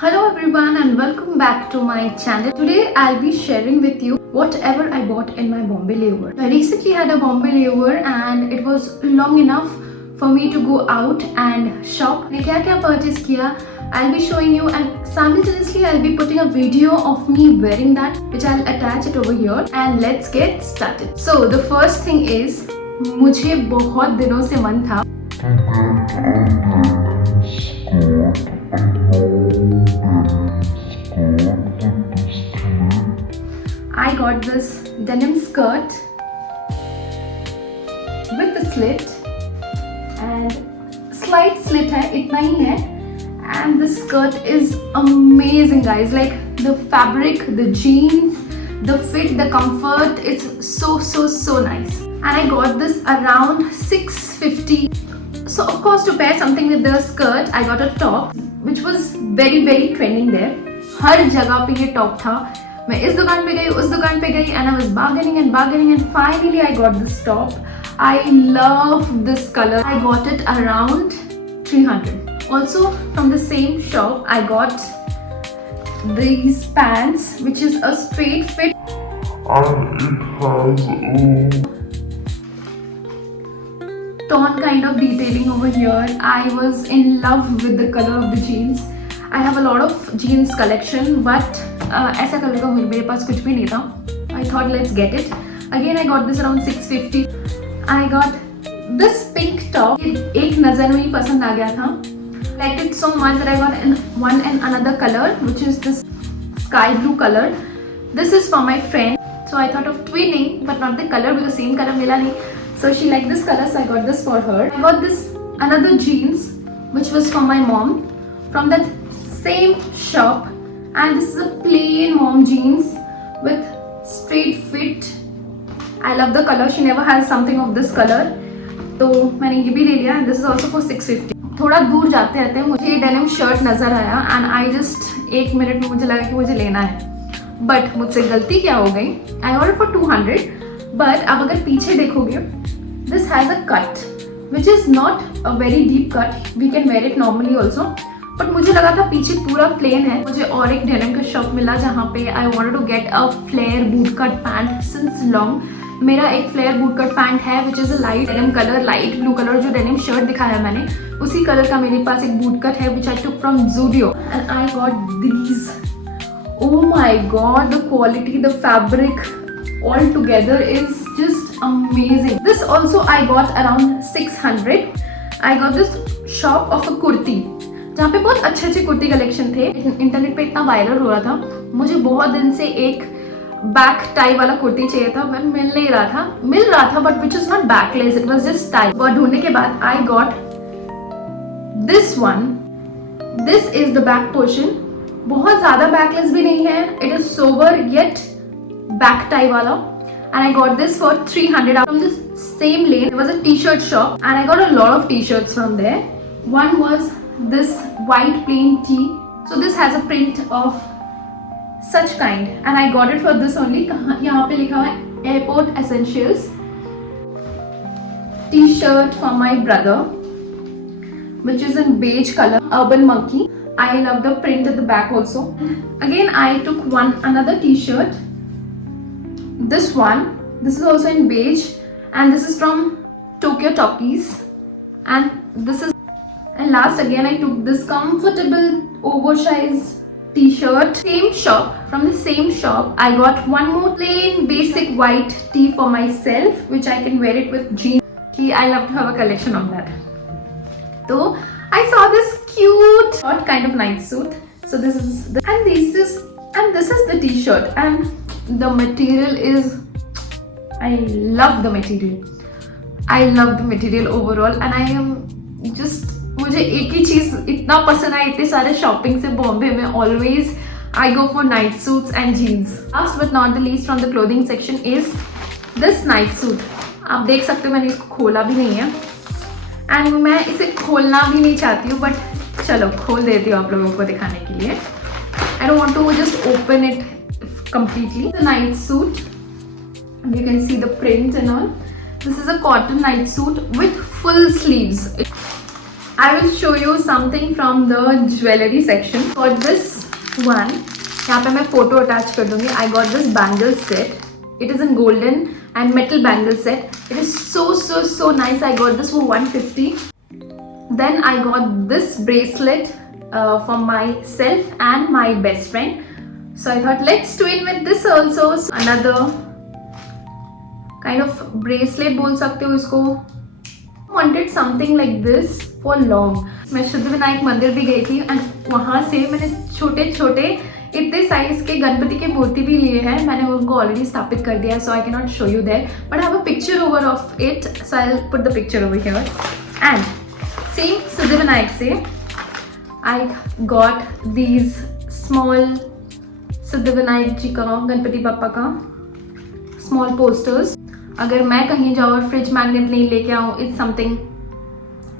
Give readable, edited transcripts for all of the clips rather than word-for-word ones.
Hello everyone and welcome back to my channel. Today I'll be sharing with you whatever I bought in my Bombay layover. I recently had a Bombay layover and it was long enough for me to go out and shop. I क्या purchase किया I'll be showing you, and simultaneously I'll be putting a video of me wearing that, which I'll attach it over here, and let's get started. So the first thing is, मुझे बहुत दिनों से मन था I got this denim skirt with the slit and slight slit है, इतना ही है, and this skirt is amazing guys. Like the fabric, the jeans, the fit, the comfort, it's so nice. And I got this around 650. So of course, to pair something with the skirt, I got a top which was very trending there. हर जगह पे ये top था. मैं इस दुकान पे गई, उस दुकान पे गई, and I was bargaining and finally I got this top. I love this color. I got it around 300. Also from the same shop, I got these pants, which is a straight fit. And it has a torn kind of detailing over here. I was in love with the color of the jeans. I have a lot of jeans collection, but ऐसा colour का मेरे पास कुछ भी नहीं था. I thought let's get it. Again I got this around 650. I got this pink top. एक नज़र में ही पसंद आ गया था. Liked it so much that I got one and another color, which is this sky blue color. This is for my friend. So I thought of twinning, but not the color because same color मिला नहीं. So she liked this color, so I got this for her. I got this another jeans, which was for my mom, from that same shop. And this is a plain mom jeans with straight fit. I love the color. She never has something of this color. तो मैंने ये भी ले लिया. And this is also for 650. थोड़ा दूर जाते रहते हैं मुझे ये डेनिम शर्ट नज़र आया and I just एक मिनट में मुझे लगा कि मुझे लेना है. But मुझसे गलती क्या हो गई? I ordered for 200. But अब अगर पीछे देखोगे, this has a cut, which is not a very deep cut. We can wear it normally also. But मुझे लगा था पीछे पूरा प्लेन है. मुझे और एक डेनिम का शॉप मिला जहाँ पे I wanted to get a flare boot cut pant since long. मेरा एक फ्लेयर बूट कट पैंट है which is a light denim colour, light blue colour. जो डेनिम शर्ट दिखाया मैंने उसी कलर का मेरे पास एक बूट कट है which I took from Zudio and I got these. Oh my god, the quality, the fabric all together is just amazing. This also I got around 600. I got this shop of a kurti जहाँ पे बहुत अच्छे kurti collection थे. Internet पे इतना viral हो रहा था. मुझे बहुत दिन से एक बैक टाई वाला कुर्ती चाहिए था बट मिल रहा था but which is not backless, it was just tie. और ढूंढने के बाद आई got this one. This is the back portion. बहुत ज्यादा बैकलेस भी नहीं है, it is sober yet back tie वाला. And I got this for 300 from this same lane. There was a t-shirt shop and I got a lot of t-shirts from there. One was this white plain tee. So this has a print of such kind and I got it for this only. यहाँ पे लिखा है Airport Essentials. T-shirt for my brother, which is in beige color, Urban Monkey. I love the print at the back also. Again I took another t-shirt. This one, this is also in beige and this is from Tokyo Talkies. And this is, and last again I took this comfortable oversized t-shirt. Same shop, from the same shop I got one more plain basic white tee for myself which I can wear it with jeans. I love to have a collection of that. So I saw this cute short kind of night suit. So this is this is the t-shirt and the material is, I love the material overall and I am just, मुझे एक ही चीज़ इतना पसंद आया इतने सारे shopping से बॉम्बे में. Always I go for night suits and jeans. Last but not the least from the clothing section is this night suit. आप देख सकते हो मैंने इसको खोला भी नहीं है एंड मैं इसे खोलना भी नहीं चाहती हूँ बट चलो खोल देती हूँ आप लोगों को दिखाने के लिए. I don't want to just open it completely. The night suit, you can see the print and all. This is a cotton night suit with full sleeves. I will show you something from the jewelry section. For this one, यहाँ पे मैं photo attach कर दूँगी. I got this bangle set. It is in golden and metal bangle set. It is so nice. I got this for 150. Then I got this bracelet for myself and my best friend. So I thought let's twin with this also. So another kind of bracelet बोल सकते हो इसको. Wanted something like this for long. मैं शुद्ध विनायक मंदिर भी गई थी and वहाँ से मैंने छोटे छोटे इतने साइज के गणपति के मूर्ति भी लिए हैं. मैंने उनको ऑलरेडी स्थापित कर दिया है, so I cannot show you there. But I have a picture over of it, so I'll put the picture over here. And same सिद्ध विनायक से I got these small सिद्ध विनायक जी का, गणपति पापा का स्मॉल पोस्टर्स. अगर मैं कहीं जाऊँ और फ्रिज मैग्नेट नहीं लेके आऊँ, इट्स समथिंग.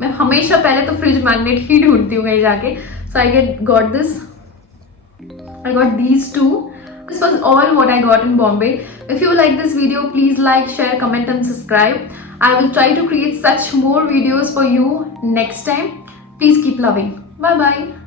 मैं हमेशा पहले तो फ्रिज मैग्नेट ही ढूंढती हूँ कहीं जाके. So I got this. I got these two. This was all what I got in Bombay. If you like this video, please like, share, comment and subscribe. I will try to create such more videos for you next time. Please keep loving. Bye bye.